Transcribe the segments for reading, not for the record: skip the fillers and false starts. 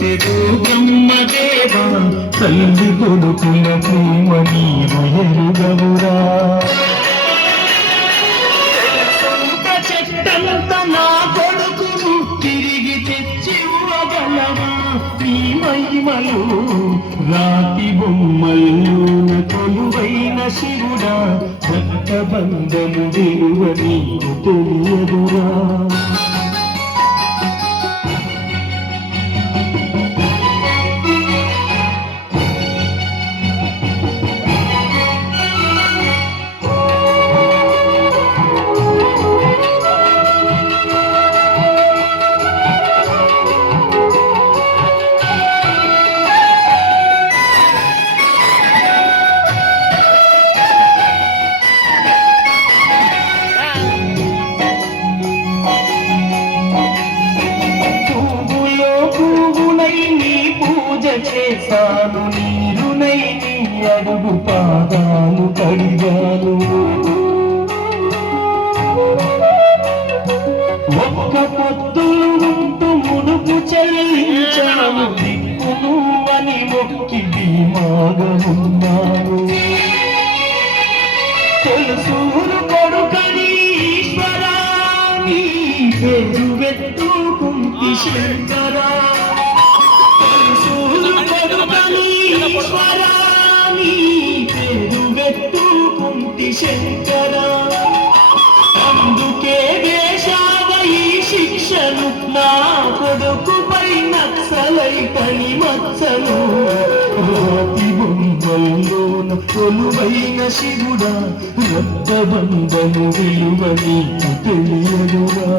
రాసెడు బ్రహ్మదేవా తల్లి కొడుకుల ప్రేమ నీవు ఎరుగవురా. చెట్టంత నా కొడుకును తిరిగి తెచ్చి ఇవ్వగలవా నీ మహిమలు. రాతి బొమ్మల్లోన కొలువైన శివుడా రక్త బంధము విలువ నీకు తెలియదురా. చేశాను నీరునై నీ అడుగు పాదాలు కడిగాను. ఒక్క పొత్తులు ఉంటూ ముడుపు చెల్లించాను. దిక్కు నువ్వని మొక్కి ధీమాగా ఉన్నాను. తెలుసూరు కొడుకని ఈశ్వరా నీ పేరు వెతుకుంటి శంకరా. శంకరా అందుకే వేశావ ఈ శిక్షను నా కొడుకుపై నక్సలైతని మచ్చను. రాతి బొమ్మల్లోన కొలువైన శివుడా రక్తబంధము విలువ నీకు తెలియదురా.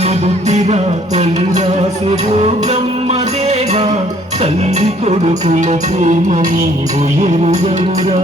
నుదుటి రాతలు రాసెడు బ్రహ్మదేవా తల్లి కొడుకుల ప్రేమ నీవు ఎరుగవురా.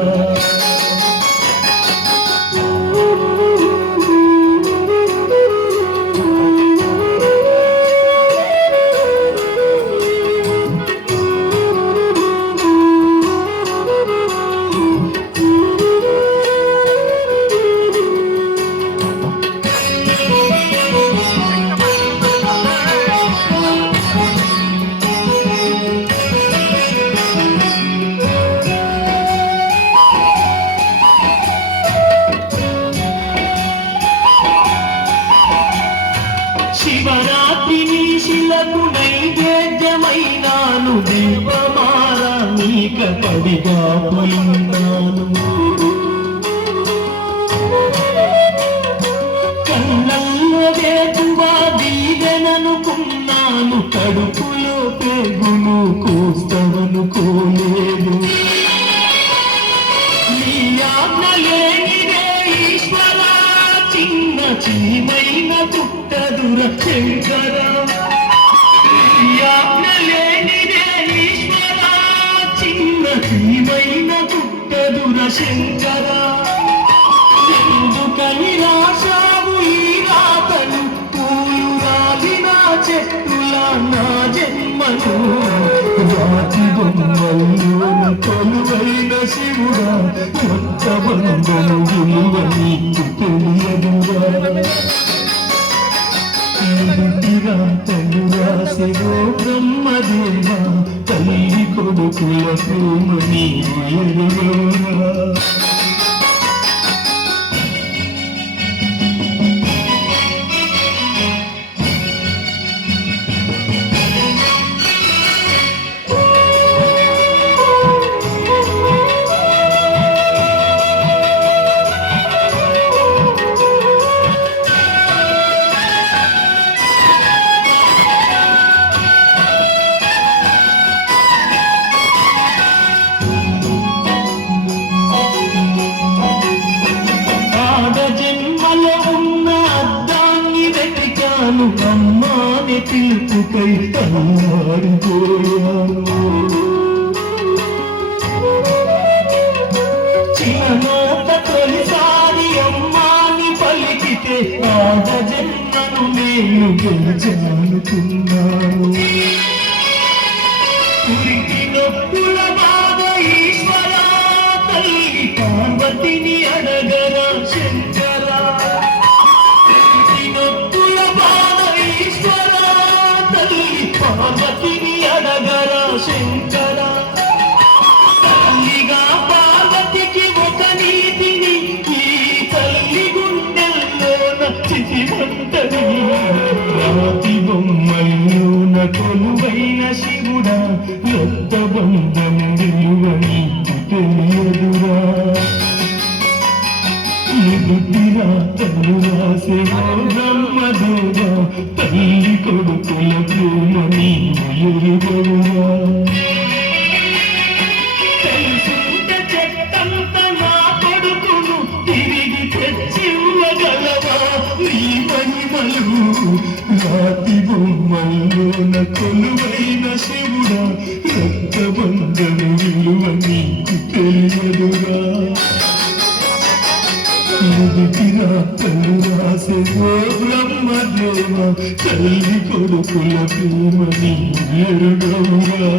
శివరాత్రి శిలకు నైవేద్యమైనాను. దీపమారా నీక పడిగా పోయినాను. కళ్ళల్లో వేటువా దీవెననుకున్నాను. కడుపులో పెగును కూస్తవనుకోలేదు. నీ ఆజ్ఞ లేనిదే ఈశ్వరా చిన్న చీమైన పుట్టదుర శంకరా. ఆజ్ఞ లేనిదే ఈశ్వరా చిన్న చీమైన పుట్టదుర శంకరా. ఎందుకని రాశావు ఈ రాతలు పూలు రాలిన చెట్టులా నా జన్మను. రాతి బొమ్మల్లోన కొలువైన శివుడా కొత్త బంధము విలువ నీకు తెలియదురా. రాతలు రాసెడు బ్రహ్మదేవా తల్లి కొడుకుల ప్రేమ నీవు ఎరుగవురా. అమ్మాని పిలుపుకై తల్లాడిపోయాను. చిన్ననాట తొలిసారి అమ్మాని పలికితే ఆడ జన్మను నేను గెలిచానుకున్నాను. పురికి నొప్పుల బాధ ఈశ్వరా తల్లి పార్వతిని అడగరా శంకరా. పురికి నొప్పుల బాధ ఈశ్వరా తల్లి సుందరి రాతి బొమ్మల్లోన కొలువైన శివుడా రక్త బంధము విలువ నీకు తెలియదురా నుదుటిరా తను రాసే బ్రహ్మదేవా తల్లి కొడుకుల ప్రేమ నీవు ఎరుగవురా తెలుసుంటే చెట్టంత నా కొడుకును తిరిగి తెచ్చివ్వగలవా నీ మహిమలు రాతి బొమ్మల్లోన కొలువైన శివుడా రక్త బంధము విలువ నీకు తెలియదురా నుదుటిరా తను రాసే బ్రహ్మదేవ తల్లి కొడుకుల ప్రేమ నీ ఎరుగవురా